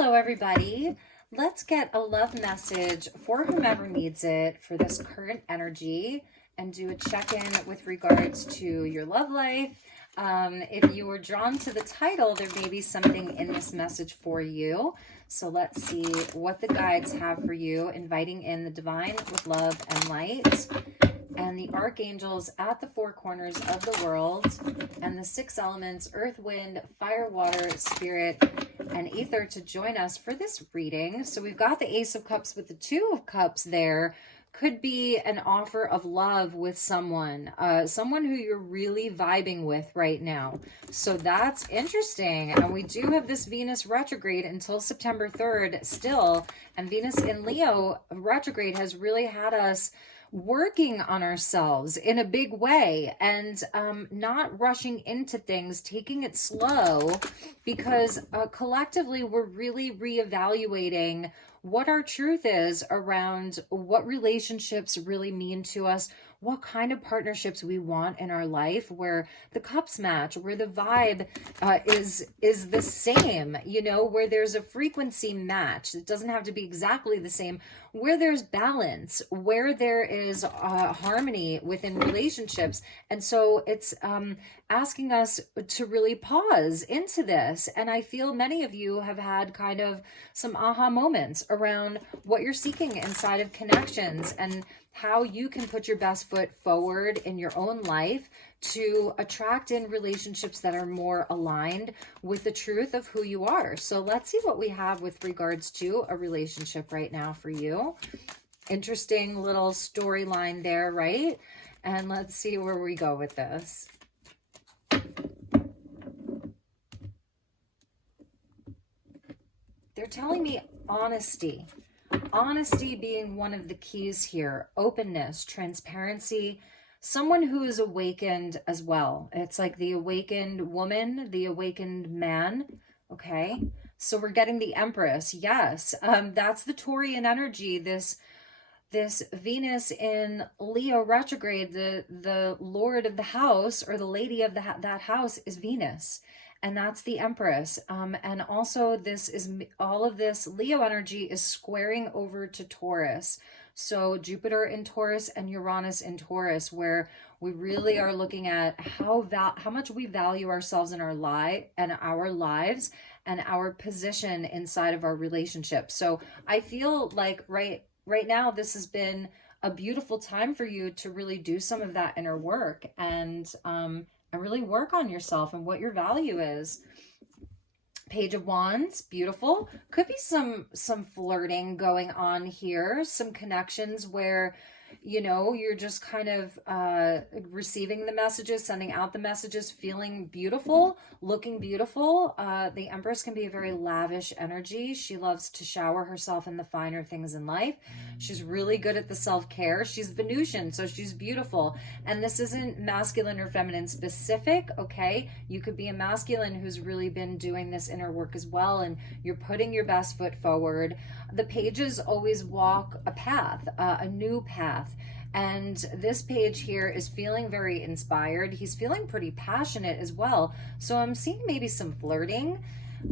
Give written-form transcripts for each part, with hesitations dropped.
Hello, everybody. Let's get a love message for whomever needs it for this current energy and do a check-in with regards to your love life. If you were drawn to the title, there may be something in this message for you. So let's see what the guides have for you, inviting in the divine with love and light, and the archangels at the four corners of the world, and the six elements, earth, wind, fire, water, spirit, and ether to join us for this reading. So we've got the Ace of Cups with the Two of Cups there. Could be an offer of love with someone who you're really vibing with right now. So that's interesting. And we do have this Venus retrograde until September 3rd still. And Venus in Leo retrograde has really had us working on ourselves in a big way and not rushing into things, taking it slow, because collectively we're really reevaluating what our truth is around what relationships really mean to us, what kind of partnerships we want in our life, where the cups match, where the vibe is the same, where there's a frequency match. It doesn't have to be exactly the same, where there's balance, where there is harmony within relationships. And so it's asking us to really pause into this. And I feel many of you have had kind of some aha moments around what you're seeking inside of connections and how you can put your best foot forward in your own life to attract in relationships that are more aligned with the truth of who you are. So let's see what we have with regards to a relationship right now for you. Interesting little storyline there, right? And let's see where we go with this. They're telling me honesty. Honesty being one of the keys here. Openness, transparency, someone who is awakened as well. It's like the awakened woman, the awakened man. Okay, so we're getting the Empress. Yes, that's the Taurian energy. This Venus in Leo retrograde, the Lord of the house or the lady of that house is Venus. And that's the Empress. And also all of this Leo energy is squaring over to Taurus. So Jupiter in Taurus and Uranus in Taurus, where we really are looking at how much we value ourselves in our lives and our position inside of our relationship. So I feel like right now, this has been a beautiful time for you to really do some of that inner work and really work on yourself and what your value is. Page of Wands, beautiful. Could be some flirting going on here, some connections where you're just kind of receiving the messages, sending out the messages, feeling beautiful, looking beautiful. The Empress can be a very lavish energy. She loves to shower herself in the finer things in life. She's really good at the self-care. She's Venusian, so she's beautiful. And this isn't masculine or feminine specific, okay? You could be a masculine who's really been doing this inner work as well, and you're putting your best foot forward. The pages always walk a path, a new path. And this page here is feeling very inspired. He's feeling pretty passionate as well. So I'm seeing maybe some flirting.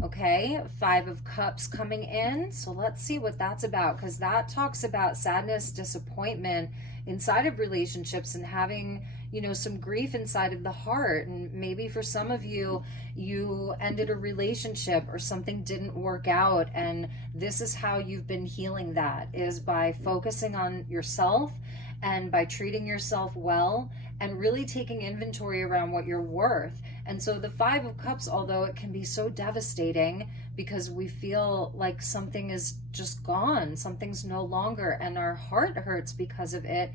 Okay, Five of Cups coming in. So let's see what that's about, because that talks about sadness, disappointment inside of relationships and having some grief inside of the heart. And maybe for some of you, you ended a relationship or something didn't work out, and this is how you've been healing that, is by focusing on yourself and by treating yourself well and really taking inventory around what you're worth. And so the Five of Cups, although it can be so devastating because we feel like something is just gone, something's no longer, and our heart hurts because of it,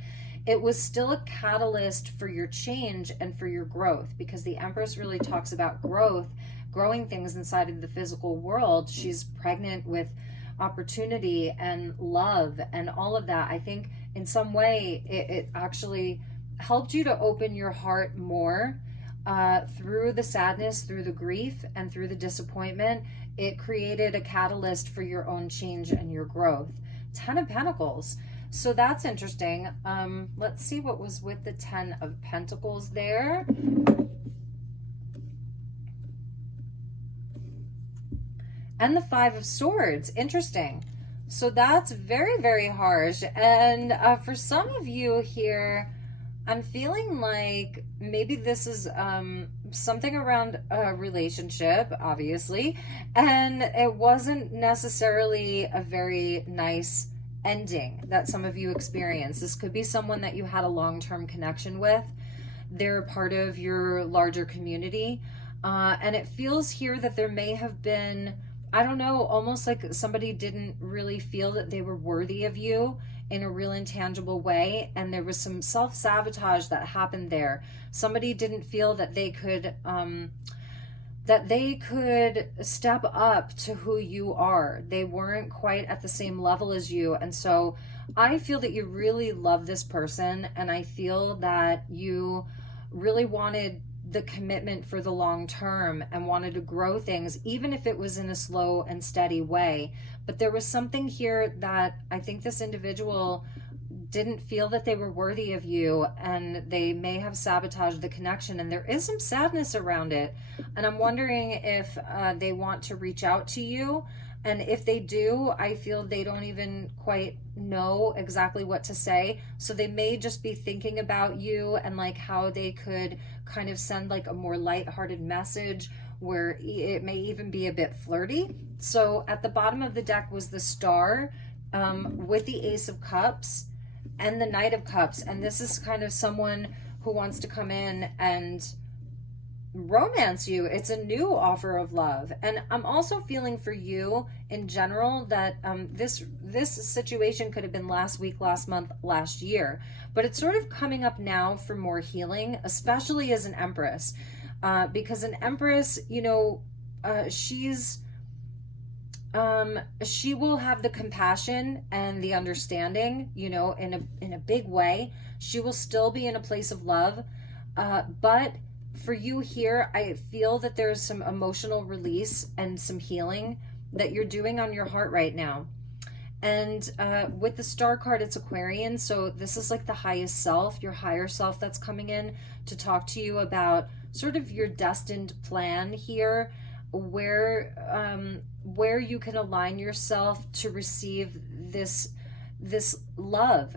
it was still a catalyst for your change and for your growth, because the Empress really talks about growing things inside of the physical world. She's pregnant with opportunity and love and all of that. I think in some way it actually helped you to open your heart more through the sadness, through the grief, and through the disappointment. It created a catalyst for your own change and your growth. 10 of Pentacles. So that's interesting. Let's see what was with the 10 of Pentacles there. and the Five of Swords. Interesting. So that's very, very harsh. And for some of you here, I'm feeling like maybe this is something around a relationship, obviously, and it wasn't necessarily a very nice ending that some of you experienced. This could be someone that you had a long-term connection with. They're part of your larger community. And it feels here that there may have been, I don't know, almost like somebody didn't really feel that they were worthy of you in a real intangible way, and there was some self-sabotage that happened there. Somebody didn't feel that they could step up to who you are. They weren't quite at the same level as you. And so I feel that you really love this person, and I feel that you really wanted the commitment for the long term and wanted to grow things, even if it was in a slow and steady way. But there was something here that I think this individual didn't feel that they were worthy of you, and they may have sabotaged the connection, and there is some sadness around it. And I'm wondering if they want to reach out to you. And if they do, I feel they don't even quite know exactly what to say. So they may just be thinking about you and like how they could kind of send like a more lighthearted message, where it may even be a bit flirty. So at the bottom of the deck was the Star with the Ace of Cups and the Knight of Cups. And this is kind of someone who wants to come in and romance you. It's a new offer of love. And I'm also feeling for you in general that this situation could have been last week, last month, last year, but it's sort of coming up now for more healing, especially as an Empress, because an Empress, you know, she will have the compassion and the understanding, you know, in a big way. She will still be in a place of love, but for you here, I feel that there's some emotional release and some healing that you're doing on your heart right now. And with the Star card, it's Aquarian. So this is like the highest self, your higher self that's coming in to talk to you about sort of your destined plan here, where you can align yourself to receive this love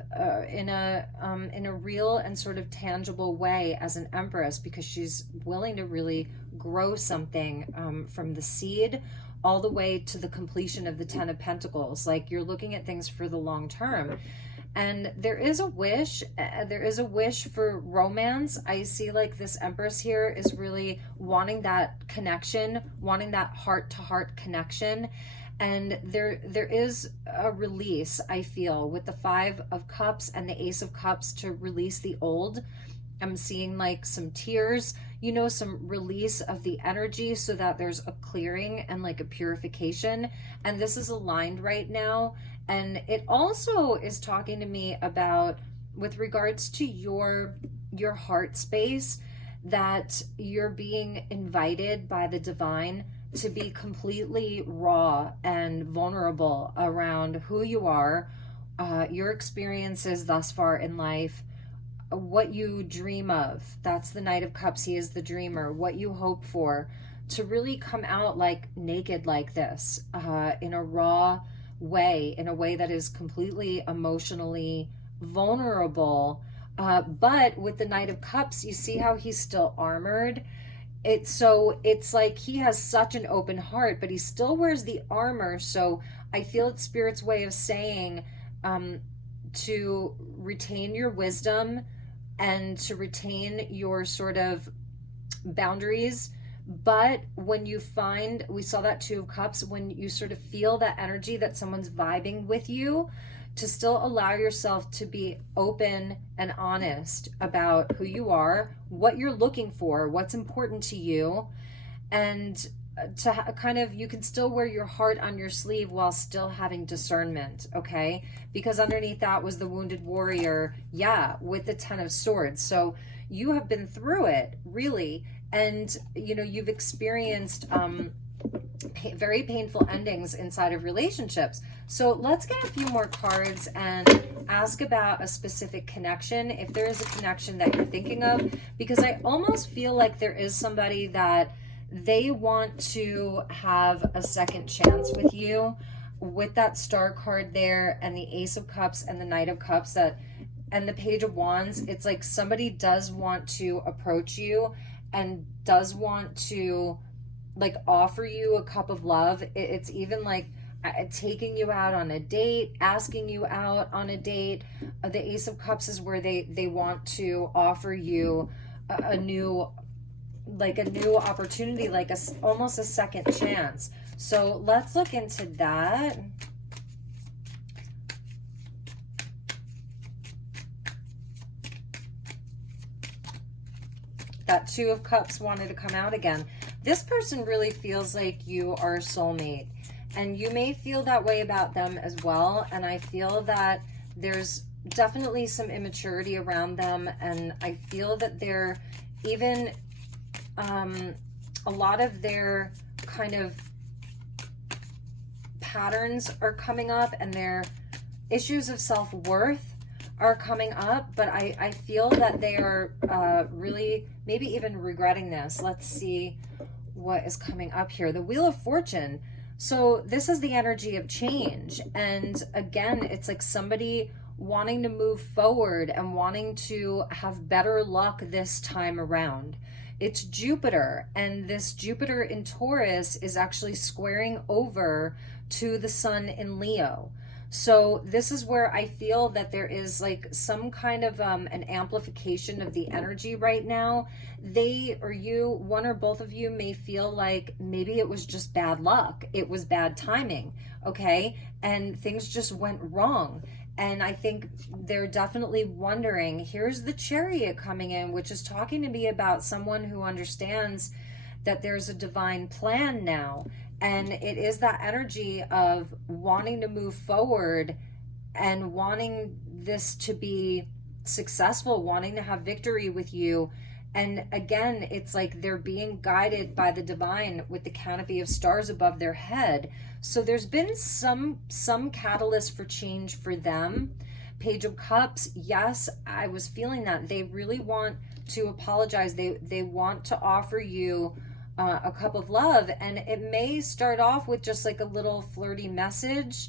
in a real and sort of tangible way as an Empress, because she's willing to really grow something from the seed all the way to the completion of the Ten of Pentacles. Like, you're looking at things for the long term. And there is a wish for romance. I see like this Empress here is really wanting that connection, wanting that heart-to-heart connection. And there is a release, I feel, with the Five of Cups and the Ace of Cups to release the old. I'm seeing like some tears, you know, some release of the energy so that there's a clearing and like a purification. And this is aligned right now. And it also is talking to me about, with regards to your heart space, that you're being invited by the divine to be completely raw and vulnerable around who you are, your experiences thus far in life, what you dream of. That's the Knight of Cups. He is the dreamer. What you hope for, to really come out like naked like this, in a raw way, in a way that is completely emotionally vulnerable. But with the Knight of Cups, you see how he's still armored. It's like he has such an open heart, but he still wears the armor. So I feel it's Spirit's way of saying to retain your wisdom and to retain your sort of boundaries. But when you find, we saw that Two of Cups, when you sort of feel that energy that someone's vibing with you, to still allow yourself to be open and honest about who you are, what you're looking for, what's important to you, and to kind of, you can still wear your heart on your sleeve while still having discernment, okay? Because underneath that was the Wounded Warrior, yeah, with the Ten of Swords. So you have been through it, really, and you know, you've experienced very painful endings inside of relationships. So let's get a few more cards and ask about a specific connection, if there is a connection that you're thinking of, because I almost feel like there is somebody that they want to have a second chance with you with that Star card there and the Ace of Cups and the Knight of Cups that and the Page of Wands. It's like somebody does want to approach you and does want to like offer you a cup of love. It's even like taking you out on a date, asking you out on a date. The Ace of Cups is where they want to offer you a new opportunity, like almost a second chance. So let's look into that. That Two of Cups wanted to come out again. This person really feels like you are a soulmate, and you may feel that way about them as well. And I feel that there's definitely some immaturity around them, and I feel that they're even a lot of their kind of patterns are coming up, and their issues of self-worth are coming up, but I feel that they are really maybe even regretting this. Let's see what is coming up here. The Wheel of Fortune. So this is the energy of change, and again, it's like somebody wanting to move forward and wanting to have better luck this time around. It's Jupiter, and this Jupiter in Taurus is actually squaring over to the Sun in Leo. So this is where I feel that there is like some kind of an amplification of the energy right now. They or you, one or both of you, may feel like maybe it was just bad luck. It was bad timing, okay? And things just went wrong. And I think they're definitely wondering, here's the Chariot coming in, which is talking to me about someone who understands that there's a divine plan now. And it is that energy of wanting to move forward and wanting this to be successful, wanting to have victory with you. And again, it's like they're being guided by the divine with the canopy of stars above their head. So there's been some catalyst for change for them. Page of Cups, yes, I was feeling that. They really want to apologize. They want to offer you a cup of love, and it may start off with just like a little flirty message,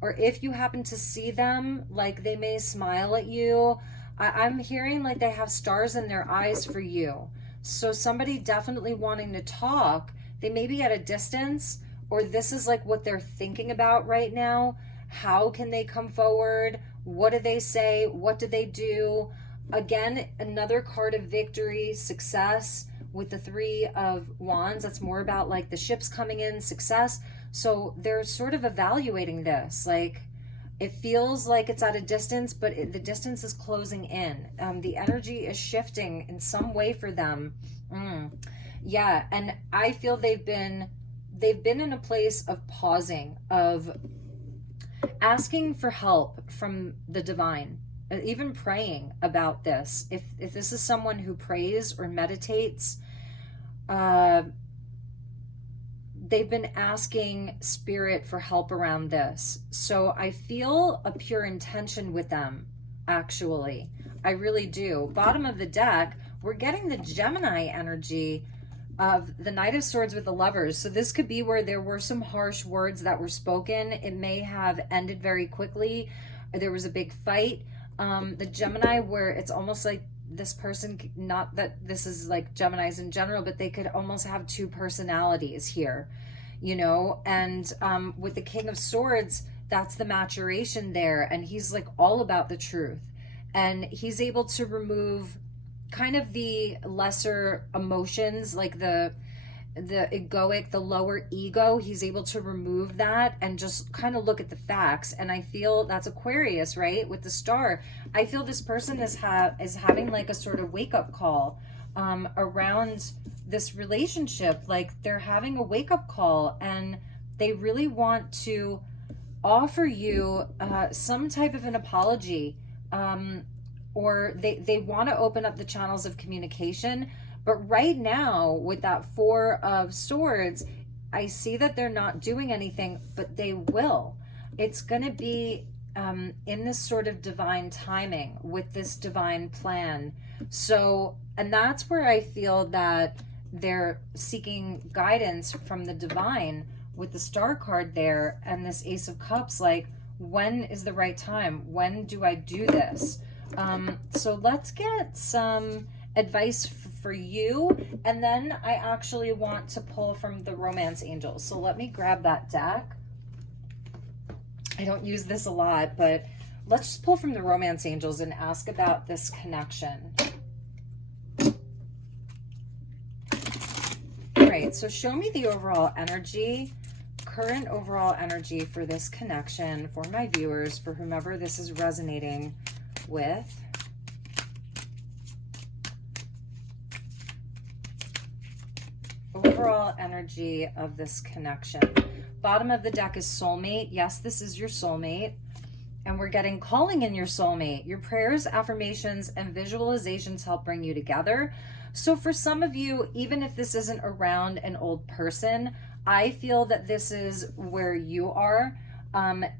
or if you happen to see them, like they may smile at you. I'm hearing like they have stars in their eyes for you. So somebody definitely wanting to talk. They may be at a distance, or this is like what they're thinking about right now. How can they come forward? What do they say? What do they do? Again, another card of victory, success. With the Three of Wands, that's more about like the ships coming in, success. So they're sort of evaluating this. Like it feels like it's at a distance, but the distance is closing in. The energy is shifting in some way for them. Yeah, and I feel they've been in a place of pausing, of asking for help from the divine, even praying about this. If this is someone who prays or meditates, they've been asking spirit for help around this. So I feel a pure intention with them, actually. I really do. Bottom of the deck, we're getting the Gemini energy of the Knight of Swords with the Lovers. So this could be where there were some harsh words that were spoken. It may have ended very quickly. There was a big fight. The Gemini, where it's almost like this person, not that this is like Geminis in general, but they could almost have two personalities here, you know. And with the King of Swords, that's the maturation there, and he's like all about the truth, and he's able to remove kind of the lesser emotions, like the egoic, the lower ego. He's able to remove that and just kind of look at the facts. And I feel that's Aquarius, right? With the star, I feel this person is having like a sort of wake-up call around this relationship. Like they're having a wake-up call, and they really want to offer you some type of an apology, or they want to open up the channels of communication. But right now, with that Four of Swords, I see that they're not doing anything, but they will. It's going to be in this sort of divine timing with this divine plan. So, and that's where I feel that they're seeking guidance from the divine with the Star card there and this Ace of Cups. Like, when is the right time? When do I do this? So let's get some advice for you, and then I actually want to pull from the Romance Angels. So let me grab that deck. I don't use this a lot, but let's just pull from the Romance Angels and ask about this connection. All right, so show me the overall energy, current overall energy for this connection, for my viewers, for whomever this is resonating with. Overall energy of this connection. Bottom of the deck is soulmate. Yes, this is your soulmate. And we're getting calling in your soulmate. Your prayers, affirmations, and visualizations help bring you together. So for some of you, even if this isn't around an old person, I feel that this is where you are.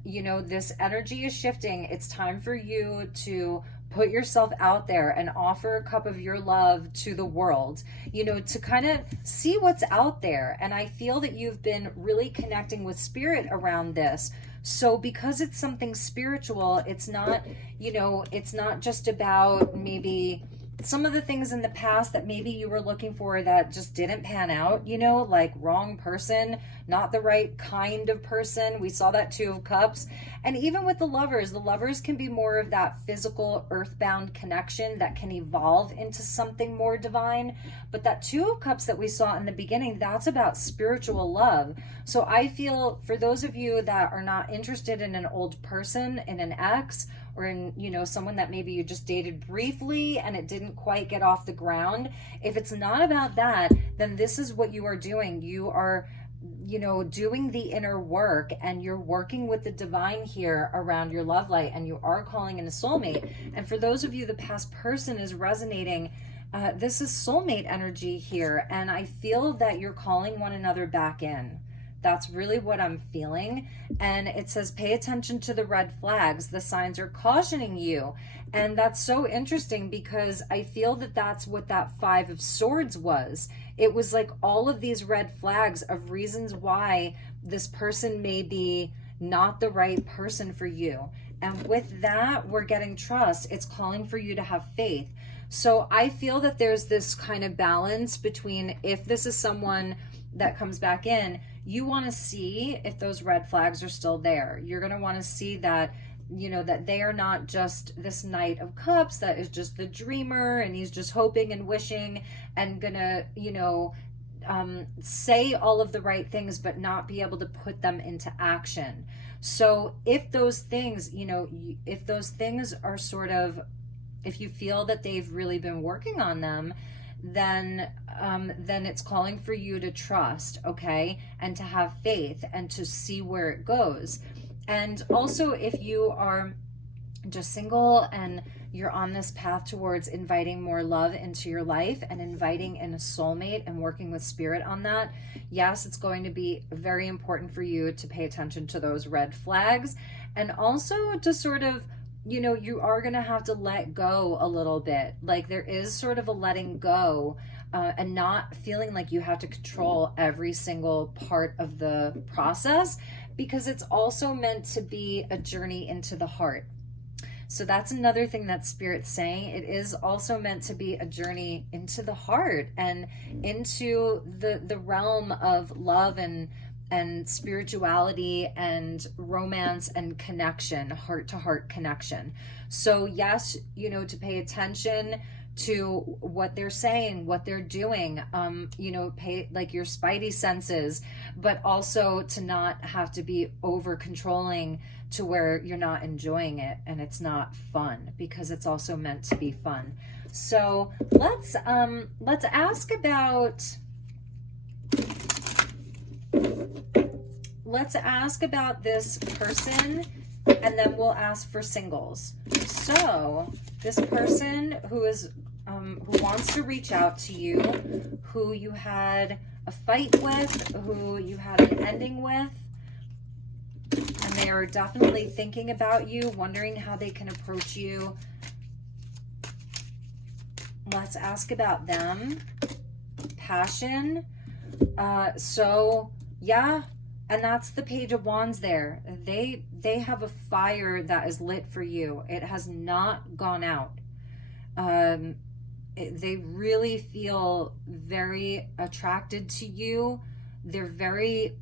You know, this energy is shifting. It's time for you to put yourself out there and offer a cup of your love to the world, you know, to kind of see what's out there. And I feel that you've been really connecting with spirit around this. So because it's something spiritual, it's not, you know, it's not just about maybe some of the things in the past that maybe you were looking for that just didn't pan out, you know, like wrong person, not the right kind of person. We saw that Two of Cups. And even with the lovers can be more of that physical earthbound connection that can evolve into something more divine. But that Two of Cups that we saw in the beginning, that's about spiritual love. So I feel for those of you that are not interested in an old person, in an ex, or in, you know, someone that maybe you just dated briefly and it didn't quite get off the ground, if it's not about that, then this is what you are doing. You are, you know, doing the inner work, and you're working with the divine here around your love light, and you are calling in a soulmate. And for those of you, the past person is resonating. This is soulmate energy here, and I feel that you're calling one another back in. That's really what I'm feeling. And it says, pay attention to the red flags. The signs are cautioning you. And that's so interesting because I feel that that's what that Five of Swords was. It was like all of these red flags of reasons why this person may be not the right person for you. And with that, we're getting trust. It's calling for you to have faith. So I feel that there's this kind of balance between, if this is someone that comes back in, you want to see if those red flags are still there. You're going to want to see that, you know, that they are not just this Knight of Cups that is just the dreamer and he's just hoping and wishing and gonna, you know, say all of the right things but not be able to put them into action. So if those things, you know, if those things are sort of, if you feel that they've really been working on them, then it's calling for you to trust, okay, and to have faith and to see where it goes. And also, if you are just single and you're on this path towards inviting more love into your life and inviting in a soulmate and working with spirit on that, yes, it's going to be very important for you to pay attention to those red flags, and also to sort of, you know, you are going to have to let go a little bit. Like there is sort of a letting go and not feeling like you have to control every single part of the process, because it's also meant to be a journey into the heart. So that's another thing that Spirit's saying. It is also meant to be a journey into the heart and into the realm of love and spirituality and romance and connection, heart-to-heart connection. So yes, you know, to pay attention to what they're saying, what they're doing, you know, pay like your spidey senses, but also to not have to be over controlling to where you're not enjoying it and it's not fun, because it's also meant to be fun. So let's ask about this person, and then we'll ask for singles. So this person who is who wants to reach out to you, who you had a fight with, who you had an ending with, and they are definitely thinking about you, wondering how they can approach you. Let's ask about them. passion. So yeah, and that's the Page of Wands there. They have a fire that is lit for you. It has not gone out. They really feel very attracted to you. They're very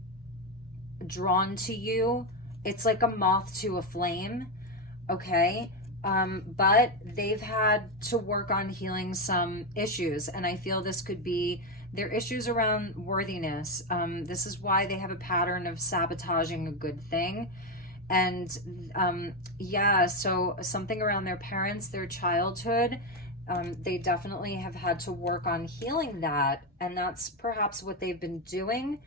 drawn to you. It's like a moth to a flame, okay? But they've had to work on healing some issues, and I feel this could be their issues around worthiness. This is why they have a pattern of sabotaging a good thing. And yeah, so something around their parents, their childhood, they definitely have had to work on healing that, and that's perhaps what they've been doing.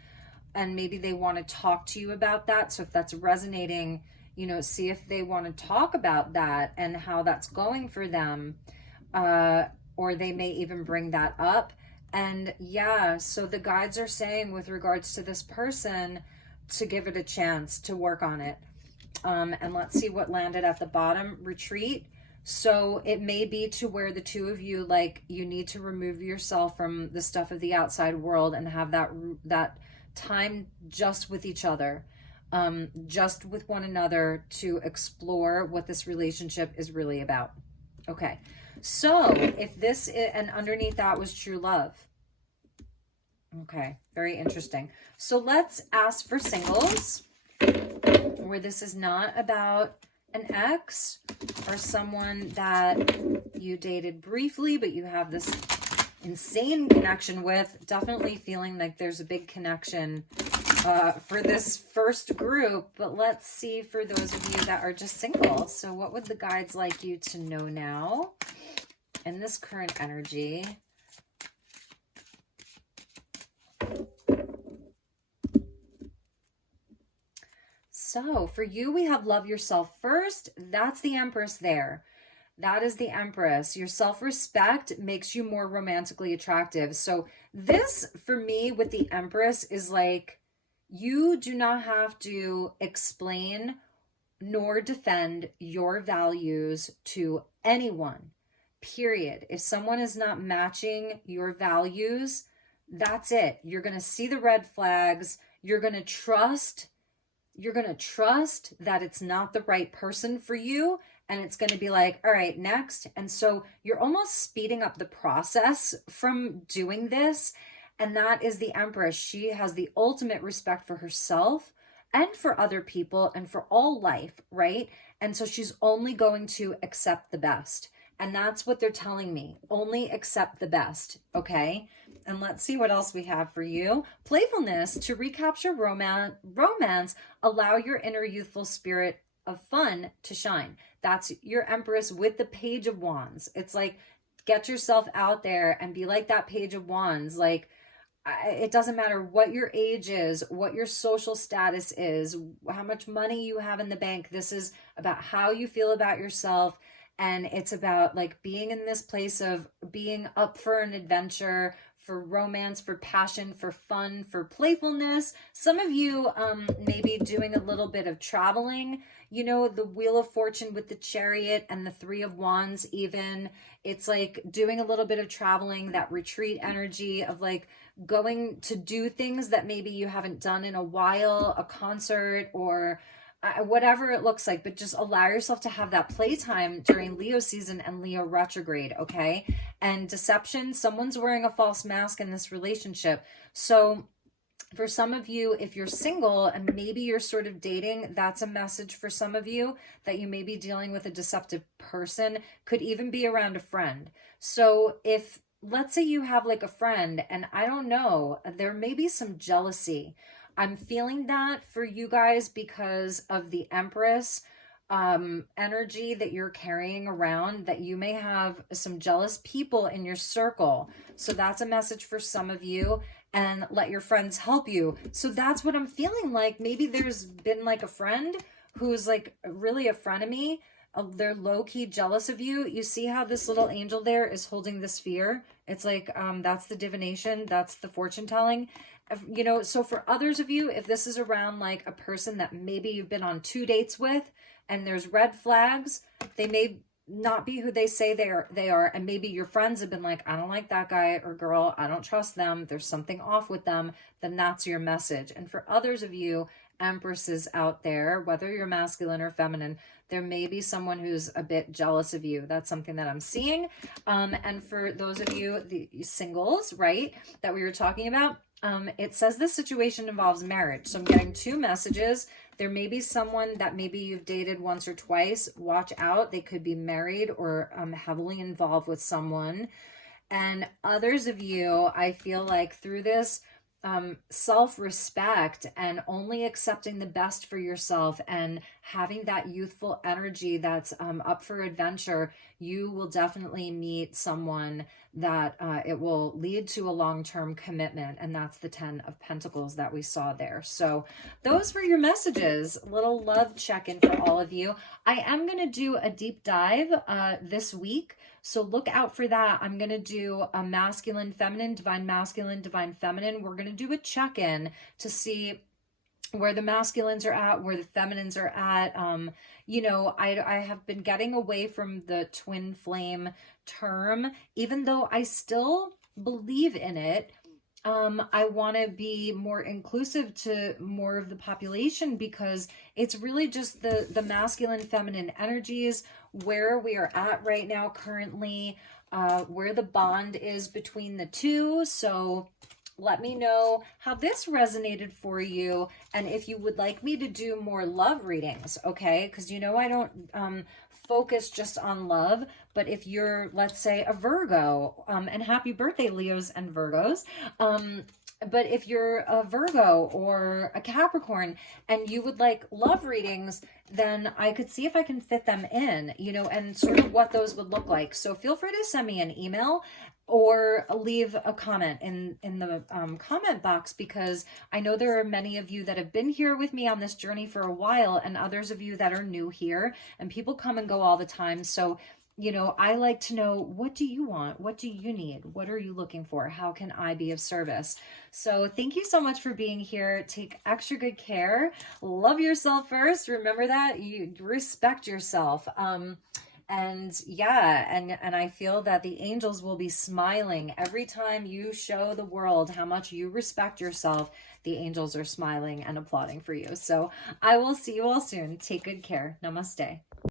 And maybe they want to talk to you about that. So if that's resonating, you know, see if they want to talk about that and how that's going for them. Or they may even bring that up. And yeah, so the guides are saying with regards to this person to give it a chance to work on it. And let's see what landed at the bottom. Retreat. So it may be to where the two of you, like, you need to remove yourself from the stuff of the outside world and have that time just with each other, just with one another, to explore what this relationship is really about. Okay, so if this is, and underneath that was true love. Okay, very interesting. So let's ask for singles, where this is not about an ex or someone that you dated briefly, but you have this insane connection with. Definitely feeling like there's a big connection for this first group. But let's see for those of you that are just single. So what would the guides like you to know now in this current energy? So for you, we have love yourself first. That's the Empress there. That is the Empress. Your self-respect makes you more romantically attractive. So this, for me, with the Empress is like, you do not have to explain nor defend your values to anyone, period. If someone is not matching your values, that's it. You're going to see the red flags. You're going to trust that it's not the right person for you. And it's going to be like, all right, next. And so you're almost speeding up the process from doing this. And that is the Empress. She has the ultimate respect for herself and for other people and for all life, right? And so she's only going to accept the best. And that's what they're telling me. Only accept the best, okay? And let's see what else we have for you. Playfulness. To recapture romance, allow your inner youthful spirit of fun to shine. That's your Empress with the Page of Wands. It's like, get yourself out there and be like that Page of Wands. Like, it doesn't matter what your age is, what your social status is, how much money you have in the bank. This is about how you feel about yourself. And it's about like being in this place of being up for an adventure, for romance, for passion, for fun, for playfulness. Some of you maybe doing a little bit of traveling, you know, the Wheel of Fortune with the Chariot and the Three of Wands even. It's like doing a little bit of traveling, that retreat energy of like going to do things that maybe you haven't done in a while, a concert or whatever it looks like, but just allow yourself to have that playtime during Leo season and Leo retrograde, okay? And deception, someone's wearing a false mask in this relationship. So for some of you, if you're single and maybe you're sort of dating, that's a message for some of you that you may be dealing with a deceptive person, could even be around a friend. So if, let's say you have like a friend and I don't know, there may be some jealousy. I'm feeling that for you guys because of the Empress energy that you're carrying around, that you may have some jealous people in your circle. So that's a message for some of you, and let your friends help you. So that's what I'm feeling like. Maybe there's been like a friend who's like really a frenemy. They're low-key jealous of you. You see how this little angel there is holding the sphere? It's like, that's the divination. That's the fortune telling. You know, so for others of you, if this is around like a person that maybe you've been on 2 dates with and there's red flags, they may not be who they say they are, and maybe your friends have been like, I don't like that guy or girl, I don't trust them, there's something off with them, then that's your message. And for others of you empresses out there, whether you're masculine or feminine, there may be someone who's a bit jealous of you. That's something that I'm seeing. And for those of you, the singles, right, that we were talking about, it says this situation involves marriage. So I'm getting two messages. There may be someone that maybe you've dated once or twice. Watch out. They could be married or heavily involved with someone. And others of you, I feel like through this self-respect and only accepting the best for yourself and having that youthful energy that's up for adventure, you will definitely meet someone that it will lead to a long-term commitment. And that's the 10 of Pentacles that we saw there. So those were your messages. Little love check-in for all of you. I am going to do a deep dive this week. So look out for that. I'm going to do a masculine, feminine, divine feminine. We're going to do a check-in to see where the masculines are at, where the feminines are at. You know, I have been getting away from the twin flame term, even though I still believe in it. I want to be more inclusive to more of the population, because it's really just the masculine, feminine energies, where we are at right now currently, where the bond is between the two. So let me know how this resonated for you, and if you would like me to do more love readings, okay? Because you know I don't focus just on love, but if you're, let's say, a Virgo, and happy birthday, Leos and Virgos, but if you're a Virgo or a Capricorn and you would like love readings, then I could see if I can fit them in, you know, and sort of what those would look like. So feel free to send me an email or leave a comment in the comment box, because I know there are many of you that have been here with me on this journey for a while, and others of you that are new here, and people come and go all the time. So, you know, I like to know, what do you want? What do you need? What are you looking for? How can I be of service? So thank you so much for being here. Take extra good care. Love yourself first. Remember that. You respect yourself. And yeah, and I feel that the angels will be smiling every time you show the world how much you respect yourself. The angels are smiling and applauding for you. So I will see you all soon. Take good care. Namaste.